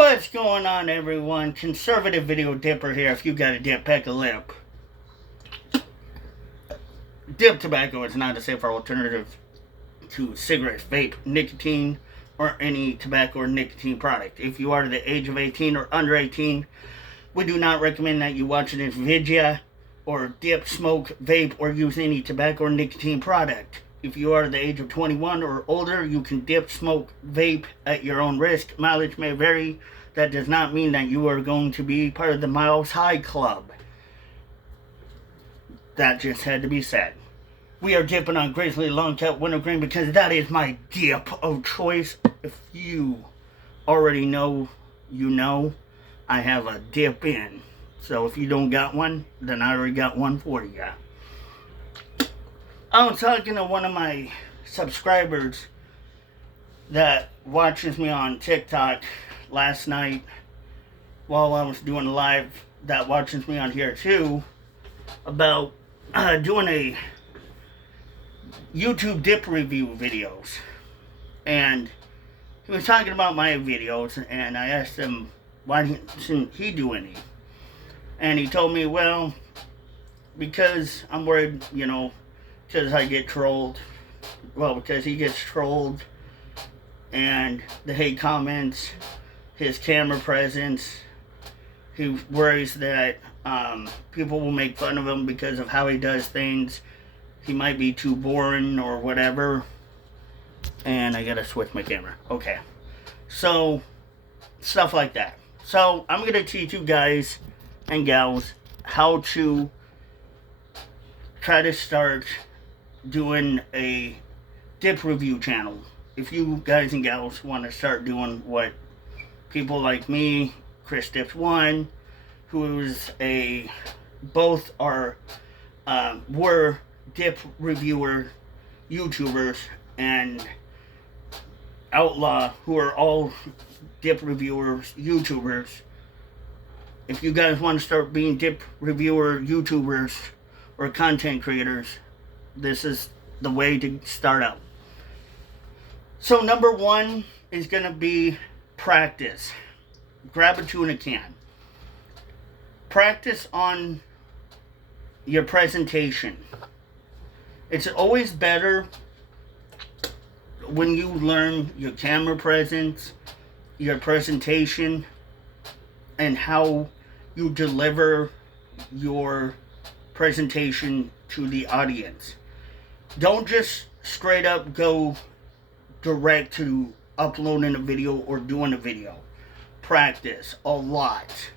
What's going on, everyone? Conservative Video Dipper here. If you got a dip, pack a lip. Dip tobacco is not a safer alternative to cigarettes, vape, nicotine, or any tobacco or nicotine product. If you are the age of 18 or under 18, we do not recommend that you watch this video or dip, smoke, vape, or use any tobacco or nicotine product. If you are the age of 21 or older, you can dip, smoke, vape at your own risk. Mileage may vary. That does not mean that you are going to be part of the Miles High Club. That just had to be said. We are dipping on Grizzly Longcut Wintergreen because that is my dip of choice. If you already know, you know, I have a dip in. So if you don't got one, then I already got one for you. I was talking to one of my subscribers that watches me on TikTok last night while I was doing a live, that watches me on here too, about doing a YouTube dip review videos. And he was talking about my videos, and I asked him why didn't he do any. And he told me, well, because I'm worried, because I get trolled. Well, because he gets trolled, and the hate comments, his camera presence. He worries that people will make fun of him because of how he does things. He might be too boring or whatever. And I gotta switch my camera. Okay. So, stuff like that. So, I'm gonna teach you guys and gals how to try to start doing a dip review channel. If you guys and gals want to start doing what people like me, Chris Dips One, who's both are were dip reviewer YouTubers, and Outlaw, who are all dip reviewers YouTubers. If you guys want to start being dip reviewer YouTubers or content creators, this is the way to start out. So number one is going to be practice. Grab a tuna can. Practice on your presentation. It's always better when you learn your camera presence, your presentation, and how you deliver your presentation to the audience. Don't just straight up go direct to uploading a video or doing a video. Practice a lot.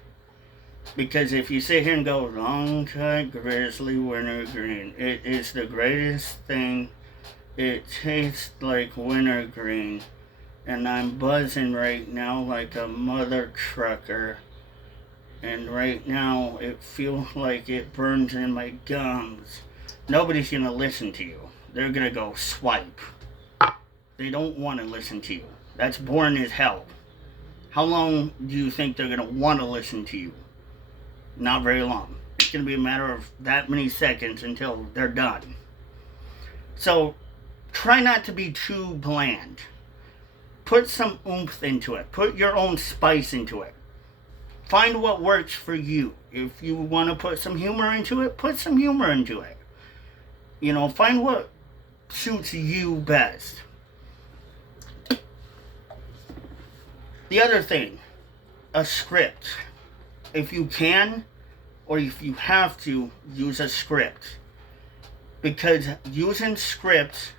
Because if you sit here and go, Long Cut Grizzly Wintergreen, it is the greatest thing. It tastes like wintergreen. And I'm buzzing right now like a mother trucker. And right now it feels like it burns in my gums. Nobody's going to listen to you. They're going to go swipe. They don't want to listen to you. That's boring as hell. How long do you think they're going to want to listen to you? Not very long. It's going to be a matter of that many seconds until they're done. So, try not to be too bland. Put some oomph into it. Put your own spice into it. Find what works for you. If you want to put some humor into it, put some humor into it. Find what suits you best. The other thing, a script. If you can, or if you have to, use a script. Because using scripts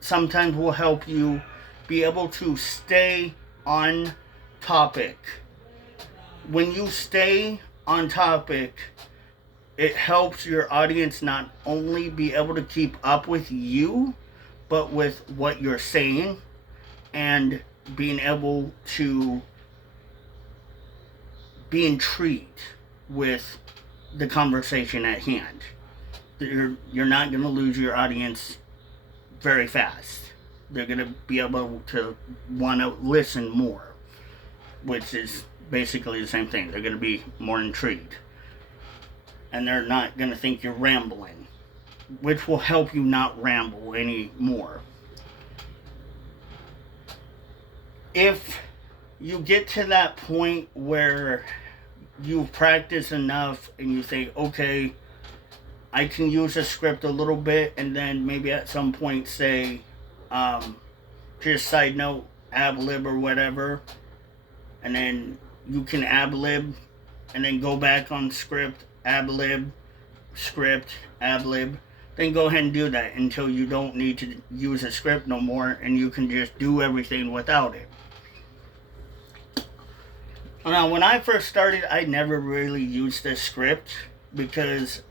sometimes will help you be able to stay on topic. When you stay on topic, it helps your audience not only be able to keep up with you, but with what you're saying, and being able to be intrigued with the conversation at hand. You're not going to lose your audience very fast. They're going to be able to want to listen more, which is basically the same thing. They're going to be more intrigued. And they're not going to think you're rambling, which will help you not ramble anymore. If you get to that point where you've practiced enough and you say, okay, I can use a script a little bit, and then maybe at some point say, just side note, ab lib or whatever, and then you can ab lib and then go back on script, ab lib, script, ad lib. Then go ahead and do that until you don't need to use a script no more and you can just do everything without it. Now, when I first started, I never really used a script because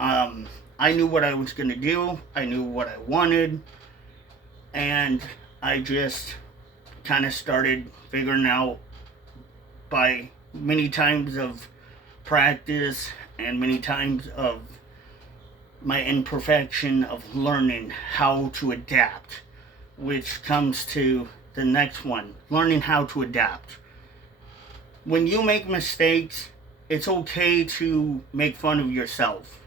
I knew what I was going to do, I knew what I wanted, and I just kind of started figuring out by many times of practice and many times of my imperfection of learning how to adapt, which comes to the next one, learning how to adapt. When you make mistakes, it's okay to make fun of yourself.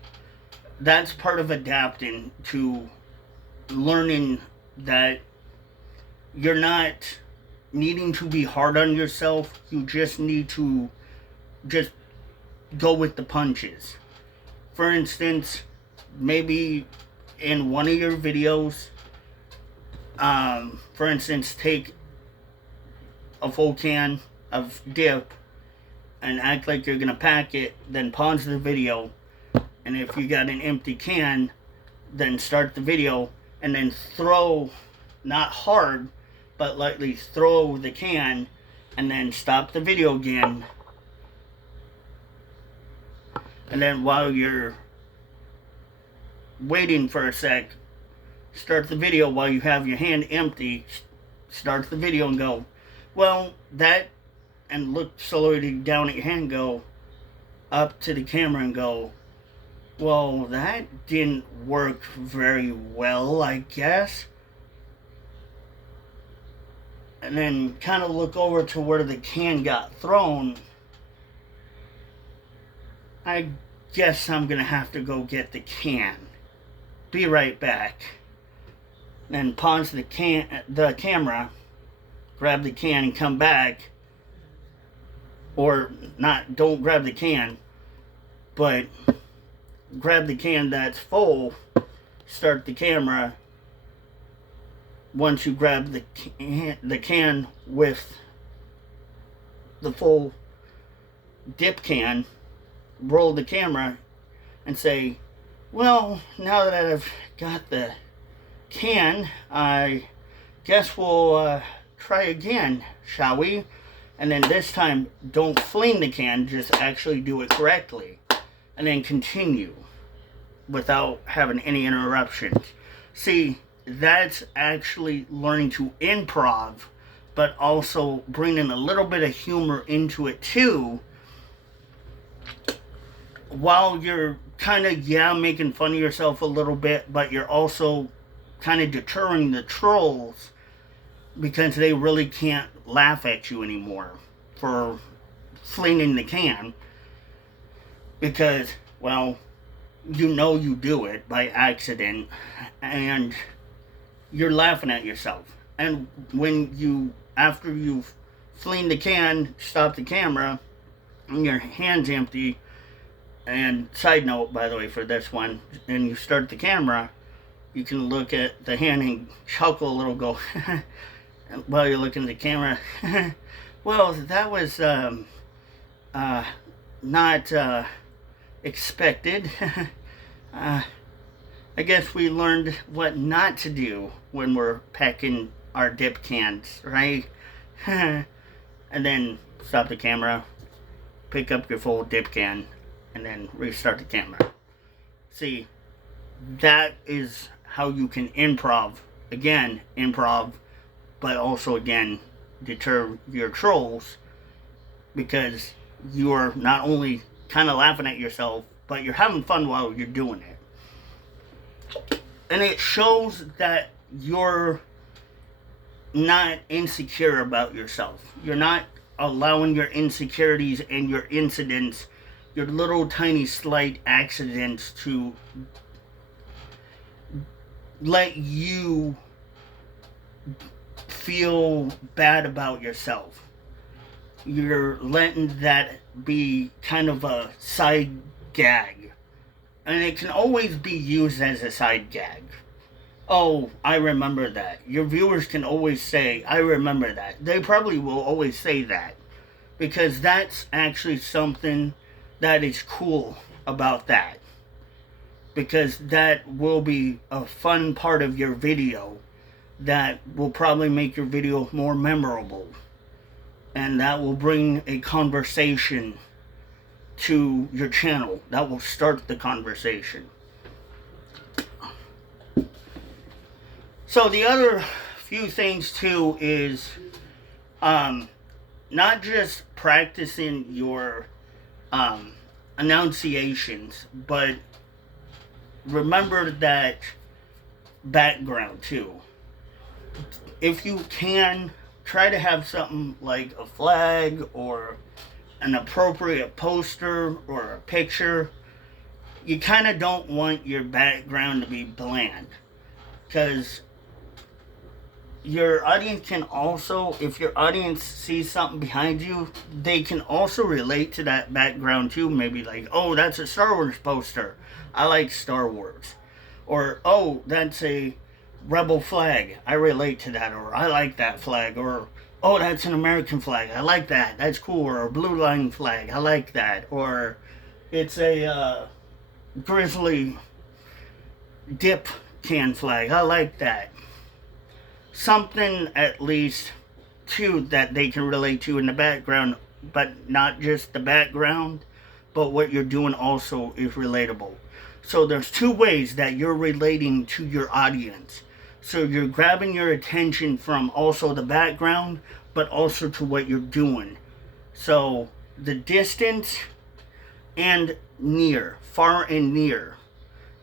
That's part of adapting to learning that you're not needing to be hard on yourself. You just need to just go with the punches. For instance, maybe in one of your videos, for instance, take a full can of dip and act like you're gonna pack it, then pause the video, and if you got an empty can, then start the video and then throw, not hard, but lightly throw the can, and then stop the video again, and then while you're waiting for a sec, start the video while you have your hand empty, start the video and go, well, that, and look slowly down at your hand, go up to the camera and go, well, that didn't work very well, I guess. And then kind of look over to where the can got thrown. I guess I'm gonna have to go get the can. Be right back. Then pause the camera, grab the can and come back. Or not, don't grab the can, but grab the can that's full, start the camera. Once you grab the can with the full dip can, roll the camera and say, well, now that I've got the can, I guess we'll try again, shall we? And then this time, don't fling the can, just actually do it correctly. And then continue without having any interruptions. See, that's actually learning to improv, but also bringing a little bit of humor into it too, while you're kind of, making fun of yourself a little bit, but you're also kind of deterring the trolls because they really can't laugh at you anymore for flinging the can, because, well, you do it by accident and you're laughing at yourself. And when you, after you've fling the can, stop the camera, and your hand's empty, and side note, by the way, for this one, and you start the camera, you can look at the hand and chuckle a little, go, while you're looking at the camera. Well, that was not expected. I guess we learned what not to do when we're packing our dip cans, right? And then stop the camera, pick up your full dip can, and then restart the camera. See, that is how you can improv. Again, improv, but also, again, deter your trolls, because you're not only kind of laughing at yourself, but you're having fun while you're doing it. And it shows that you're not insecure about yourself. You're not allowing your insecurities and your incidents, your little tiny slight accidents, to let you feel bad about yourself. You're letting that be kind of a side gag. And it can always be used as a side gag. Oh, I remember that. Your viewers can always say, I remember that. They probably will always say that. Because that's actually something that is cool about that. Because that will be a fun part of your video that will probably make your video more memorable. And that will bring a conversation to your channel. That will start the conversation. So the other few things too is not just practicing your enunciations, but remember that background too. If you can, try to have something like a flag or an appropriate poster or a picture. You kind of don't want your background to be bland, because your audience can also, if your audience sees something behind you, they can also relate to that background too. Maybe like, oh, that's a Star Wars poster. I like Star Wars. Or, oh, that's a rebel flag. I relate to that. Or, I like that flag. Or, oh, that's an American flag. I like that. That's cool. Or a blue line flag. I like that. Or, it's a grizzly dip can flag. I like that. Something at least too that they can relate to in the background, but not just the background, but what you're doing also is relatable. So there's two ways that you're relating to your audience. So you're grabbing your attention from also the background, but also to what you're doing. So the distance and near, far and near,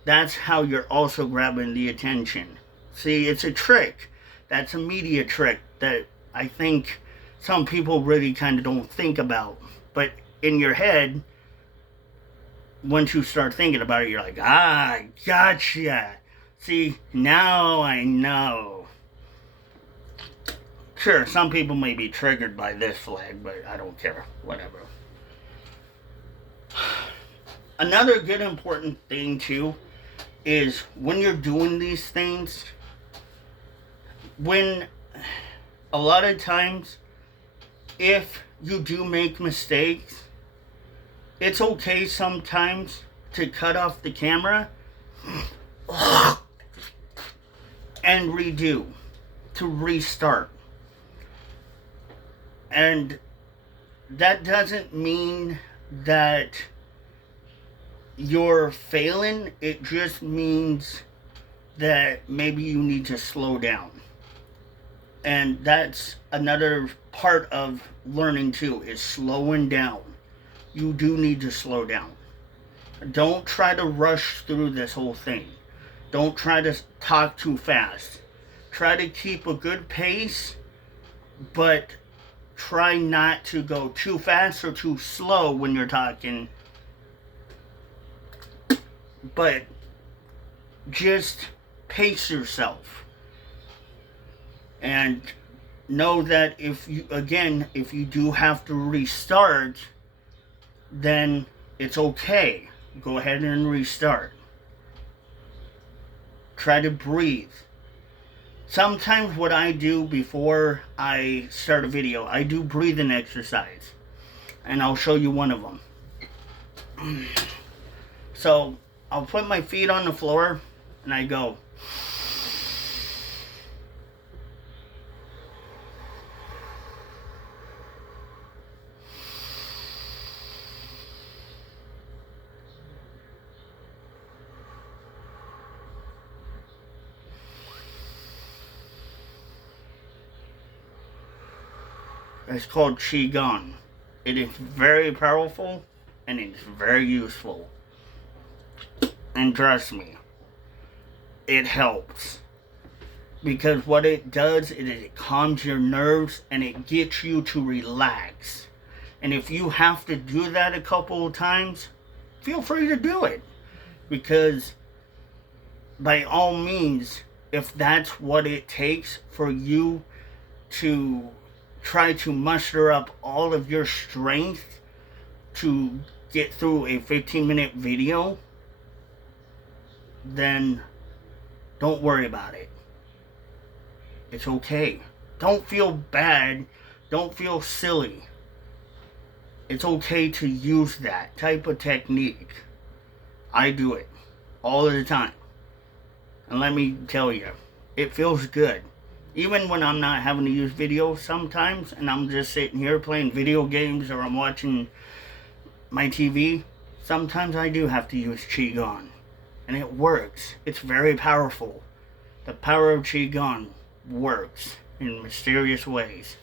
that's how you're also grabbing the attention. See, it's a trick. That's a media trick that I think some people really kind of don't think about. But in your head, once you start thinking about it, you're like, ah, gotcha. See, now I know. Sure, some people may be triggered by this flag, but I don't care. Whatever. Another good important thing, too, is when you're doing these things, when a lot of times, if you do make mistakes, it's okay sometimes to cut off the camera and redo, to restart. And that doesn't mean that you're failing. It just means that maybe you need to slow down. And that's another part of learning too, is slowing down. You do need to slow down. Don't try to rush through this whole thing. Don't try to talk too fast. Try to keep a good pace, but try not to go too fast or too slow when you're talking. But just pace yourself. And know that if you do have to restart, then it's okay. Go ahead and restart. Try to breathe. Sometimes what I do before I start a video, I do breathing exercise. And I'll show you one of them. So, I'll put my feet on the floor and I go. It's called Qigong. It is very powerful and it's very useful. And trust me, it helps. Because what it does is it calms your nerves and it gets you to relax. And if you have to do that a couple of times, feel free to do it. Because by all means, if that's what it takes for you to try to muster up all of your strength to get through a 15-minute video, then don't worry about it. It's okay. Don't feel bad. Don't feel silly. It's okay to use that type of technique. I do it all the time. And let me tell you, it feels good. Even when I'm not having to use video sometimes, and I'm just sitting here playing video games or I'm watching my TV, sometimes I do have to use Qigong. And it works. It's very powerful. The power of Qigong works in mysterious ways.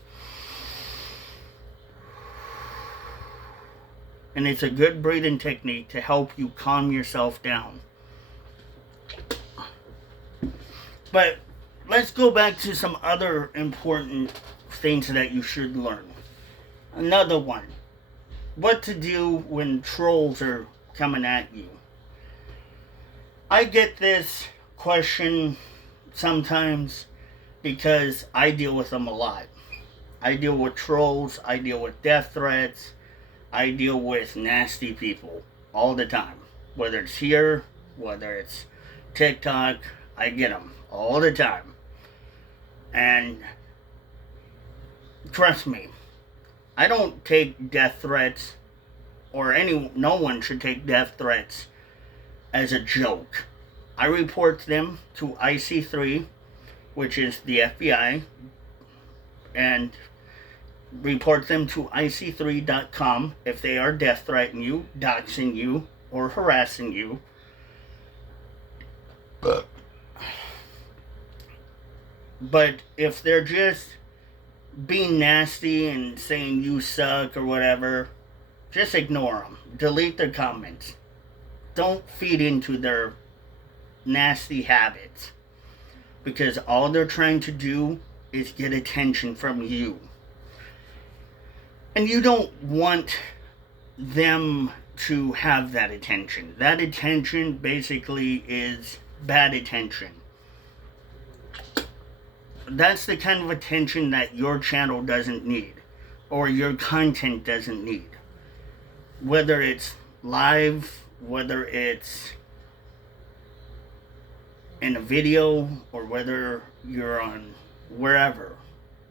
And it's a good breathing technique to help you calm yourself down. But let's go back to some other important things that you should learn. Another one. What to do when trolls are coming at you. I get this question sometimes because I deal with them a lot. I deal with trolls, I deal with death threats, I deal with nasty people all the time. Whether it's here, whether it's TikTok, I get them all the time. And trust me, I don't take death threats, or no one should take death threats as a joke. I report them to IC3, which is the FBI, and report them to IC3.com if they are death threatening you, doxing you, or harassing you. But if they're just being nasty and saying you suck or whatever, just ignore them. Delete their comments. Don't feed into their nasty habits. Because all they're trying to do is get attention from you. And you don't want them to have that attention. That attention basically is bad attention. That's the kind of attention that your channel doesn't need, or your content doesn't need. Whether it's live, whether it's in a video, or whether you're on wherever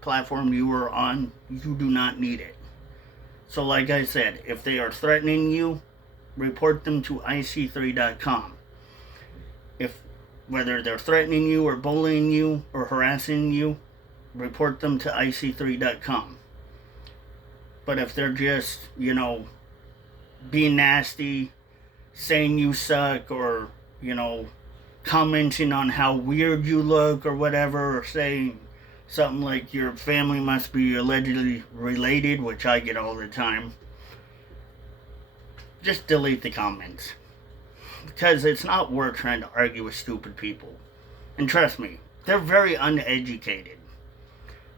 platform you are on, you do not need it. So like I said, if they are threatening you, report them to IC3.com. Whether they're threatening you or bullying you or harassing you, report them to IC3.com. But if they're just, being nasty, saying you suck, or, commenting on how weird you look or whatever, or saying something like your family must be allegedly related, which I get all the time, just delete the comments. Because it's not worth trying to argue with stupid people. And trust me, they're very uneducated.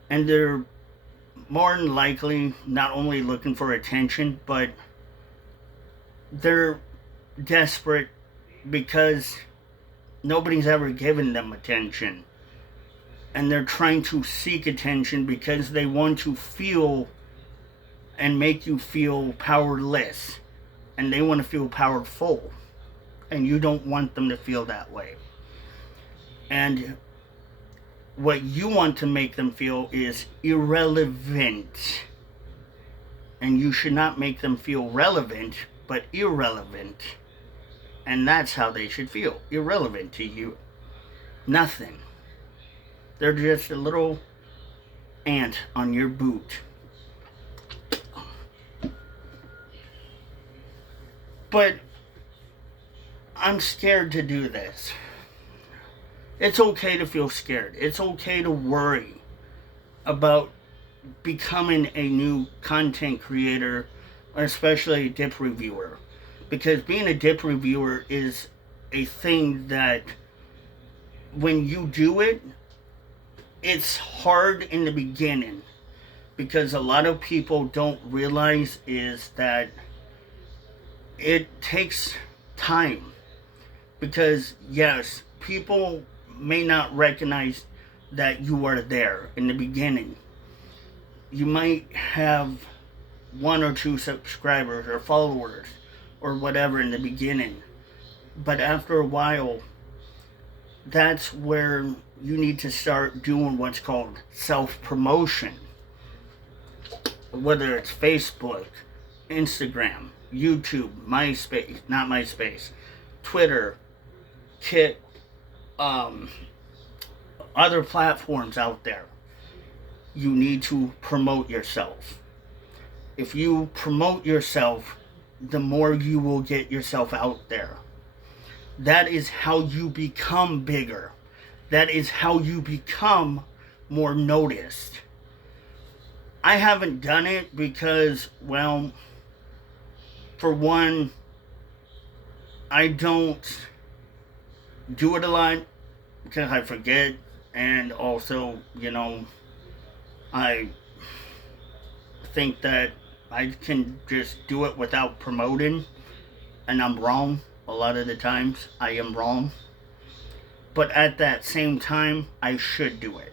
And they're more than likely not only looking for attention, but they're desperate because nobody's ever given them attention. And they're trying to seek attention because they want to feel and make you feel powerless. And they want to feel powerful. And you don't want them to feel that way. And what you want to make them feel is irrelevant. And you should not make them feel relevant, but irrelevant. And that's how they should feel. Irrelevant to you. Nothing. They're just a little ant on your boot. But I'm scared to do this. It's okay to feel scared. It's okay to worry about becoming a new content creator, or especially a dip reviewer. Because being a dip reviewer is a thing that when you do it, it's hard in the beginning. Because a lot of people don't realize is that it takes time. Because, yes, people may not recognize that you are there in the beginning. you might have one or two subscribers or followers or whatever in the beginning. But after a while, that's where you need to start doing what's called self-promotion. Whether it's Facebook, Instagram, YouTube, MySpace, Twitter, Kit, other platforms out there. You need to promote yourself. If you promote yourself, the more you will get yourself out there. That is how you become bigger. That is how you become more noticed. I haven't done it because, well, for one, I don't do it a lot because I forget, and also, I think that I can just do it without promoting, and I'm wrong. A lot of the times I am wrong, but at that same time I should do it.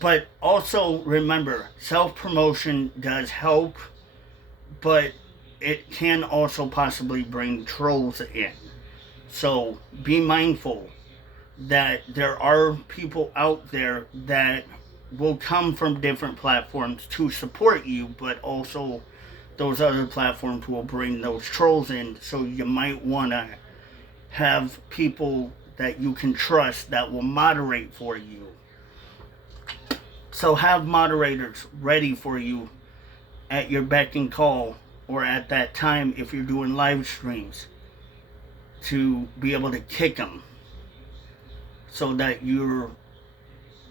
But also remember, self-promotion does help, but it can also possibly bring trolls in. So be mindful that there are people out there that will come from different platforms to support you, but also those other platforms will bring those trolls in. So you might want to have people that you can trust that will moderate for you. So have moderators ready for you at your beck and call, or at that time if you're doing live streams, to be able to kick them so that you're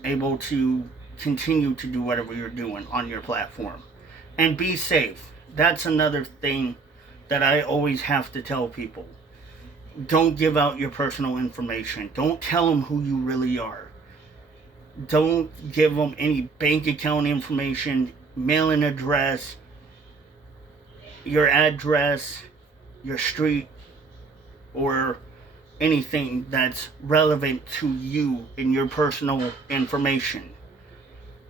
able to continue to do whatever you're doing on your platform. And be safe. That's another thing that I always have to tell people. Don't give out your personal information. Don't tell them who you really are. Don't give them any bank account information, mailing address, your street, or anything that's relevant to you in your personal information.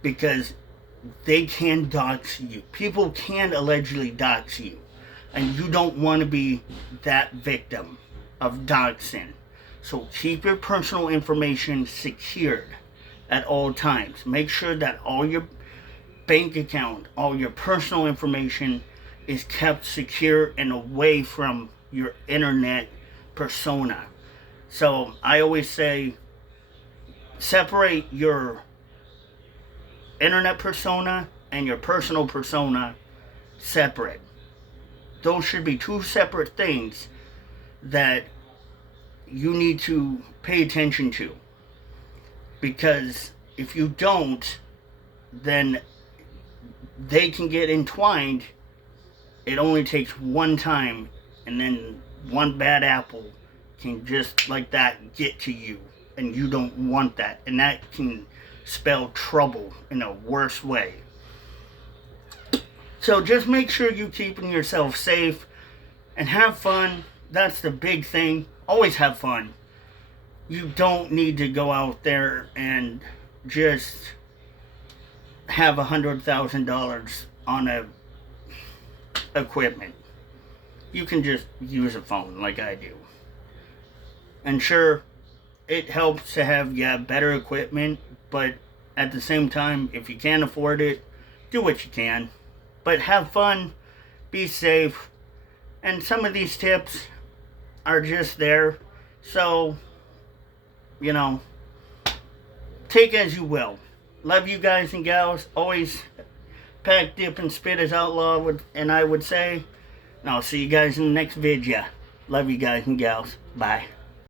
Because they can dox you. People can allegedly dox you. And you don't want to be that victim of doxing. So keep your personal information secured at all times. Make sure that all your bank account, all your personal information is kept secure and away from your internet persona. So I always say, separate your internet persona and your personal persona separate. Those should be two separate things that you need to pay attention to. Because if you don't, then they can get entwined. It only takes one time, and then one bad apple can just like that get to you, and you don't want that, and that can spell trouble in a worse way. So just make sure you're keeping yourself safe and have fun. That's the big thing. Always have fun. You don't need to go out there and just have $100,000 on a equipment. You can just use a phone like I do. And sure, it helps to have better equipment, but at the same time, if you can't afford it, do what you can. But have fun, be safe, and some of these tips are just there. So, take as you will. Love you guys and gals. Always pack, dip, and spit as Outlaw and I would say. And I'll see you guys in the next video. Love you guys and gals. Bye.